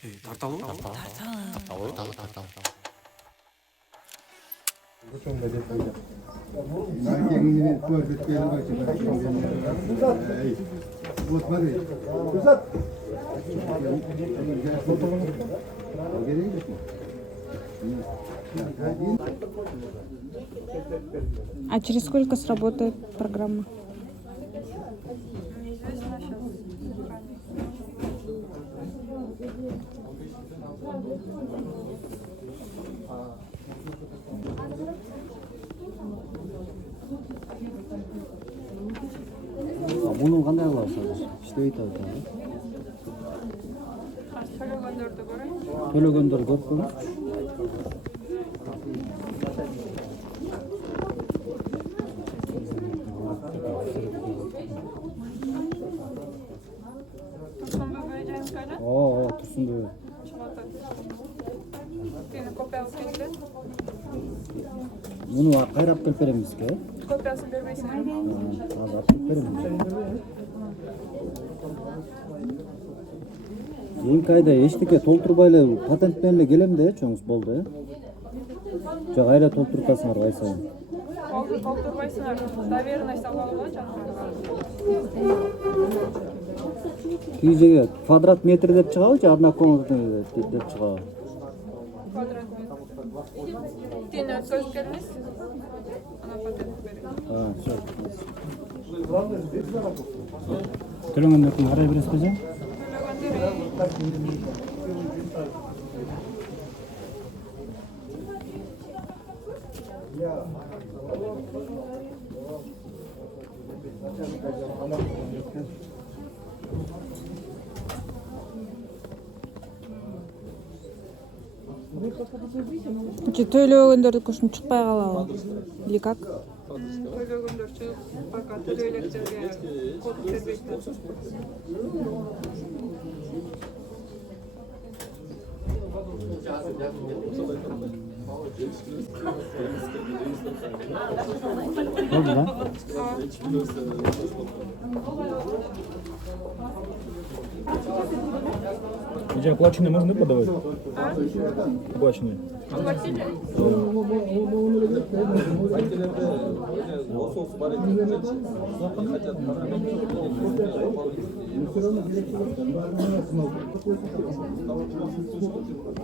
Тарталуу? Тарталуу. Вот смотри. А через сколько сработает программа? Муну кандай кылабыз азыр? Иштебей атат. Төлөгөндөрдү көрөйүн. Төлөгөндөрдү көрүп коюңуз. Турсунбү жайынкада Турсунбү. Сени копиялап келди. Муну кайрап келип берем бизге. Копиясын бербейсиңерби? Азыр алып келип берем. Эң айда эчтеке толтурбай эле патент менен эле келем да, чоңуз болду, Жок, кайра толтуруп атасыңар ай сайын. Толтурбайсыңар. Доверенность алып алган Кий жерге квадрат метр деп чыгабы же однокомнатный деп чыгабы? квадрат метр. Тени өткөзүп келиңиз. Ана патент берем. Все. Төлөгөндөрдүн карай бересизби? Төлөгөндөрдү көшүн чыкпай калабы? Или как? Төлөгөндөрчү пока төлөй электерге код бербейт. Болду да? Где оплаченные можно подавать? Оплаченные. Оплатили?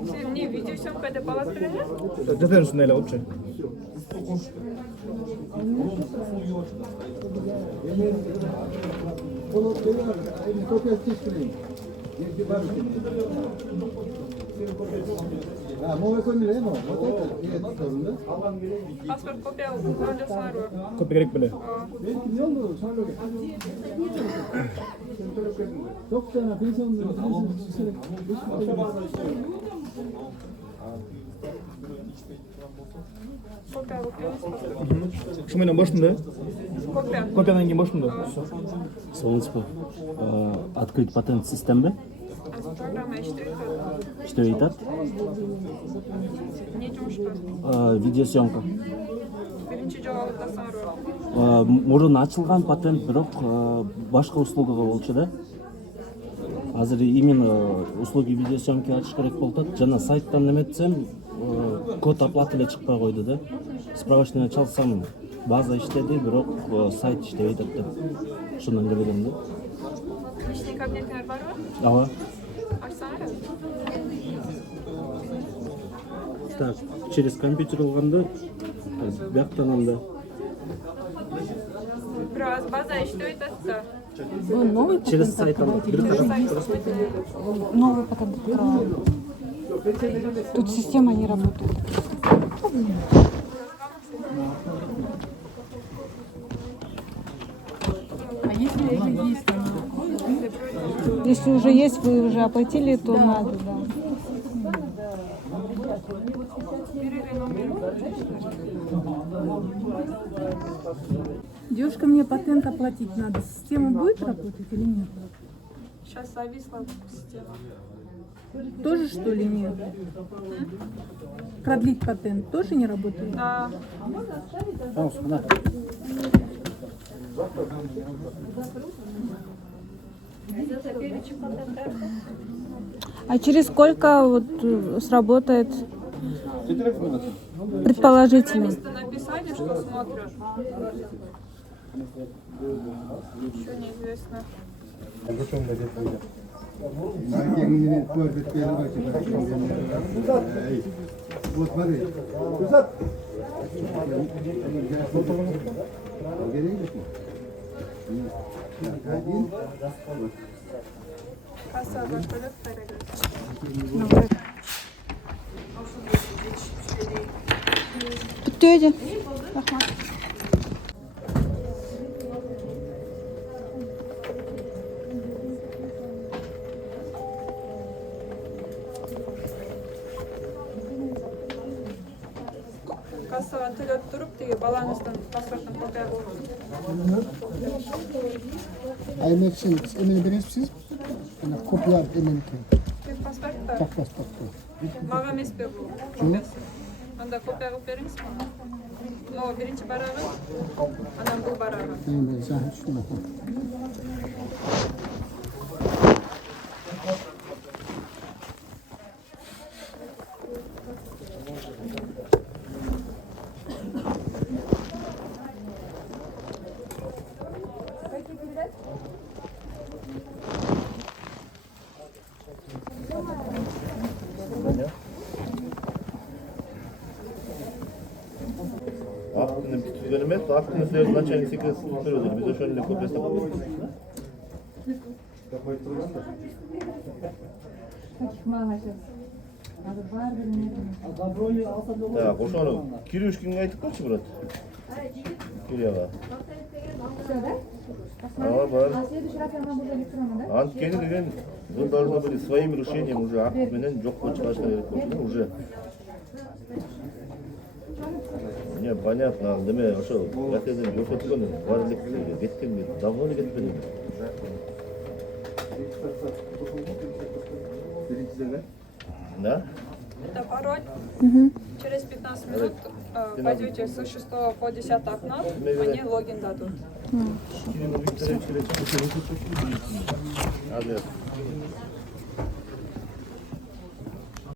Сен эмне видеосъемка деп алат белеңби? Детеншн эле вообще. Паспорт копия жасаңарбы? Копия керек беле. Копия алып келиңиз. Şu менен боштун да? Копия. Копиядан кийин боштун да? Саламатсызбы? Открыть патент системби? Программа иштебейт. Иштебей атат? Не жумушта? Видеосъемка. Биринчи жолу алып жасаңарбы? Мурун ачылган патент, бирок башка услугага болчу да. Азыр именно услуги видеосъемки ачыш керек болуп атат. Жана сайттан неметсем, код оплаты эле чыкпай койду да. Справочныйга чалсам, база иштеди, бирок сайт иштебей атат деп. Ошондон келген да. Личный кабинетиңер барбы? Ооба. Ачсаңар. Так, через компьютер алганда бияктан анда. Бирок азыр база иштебейт атса. Вы новый патент Через сайт открываете? Новый патент открываете. Тут система не работает. А если уже есть? Если уже есть, вы уже оплатили, то надо, да. Девушка, мне патент оплатить надо. Система будет работать или нет? Сейчас зависла система. Тоже что ли нет? Продлить патент тоже не работает? Да. А через сколько вот сработает предположительно? Программисты написали, что смотрят. Еще неизвестно. Вот смотри. Один. Kasa başladık. Bitti. Kasadan tölöp durup diye balanızdan pasportun kopya bulun. Aymetsin, emin birincisiniz. Yani kopyalar emin ki. Bir pasportta Taklas taklas. mağam espi bu kopyası. Onda kopya veririz mi? No, birinci beraber, anam bu beraber. Yani ben sana şunu. Aklını bitirmez, aklını söyledi, начальник секрет tutuyordu. Biz de şöyle kopyası yapalım. Так, ошону Кирюшкинге айтып койчу, брат. Кирияга. Ага, бар. Анткени деген вы должны были своим решением уже акт менен жокко чыгарышка керек болчу, уже. Не, понятно, неме ошо гатерден көрсөткөн бар элек кеткен давно эле кетпедим. Да? Это пароль. Через 15 минут пойдете с 6 по 10 окно, они логин дадут. Кирилл Викторович, адрес.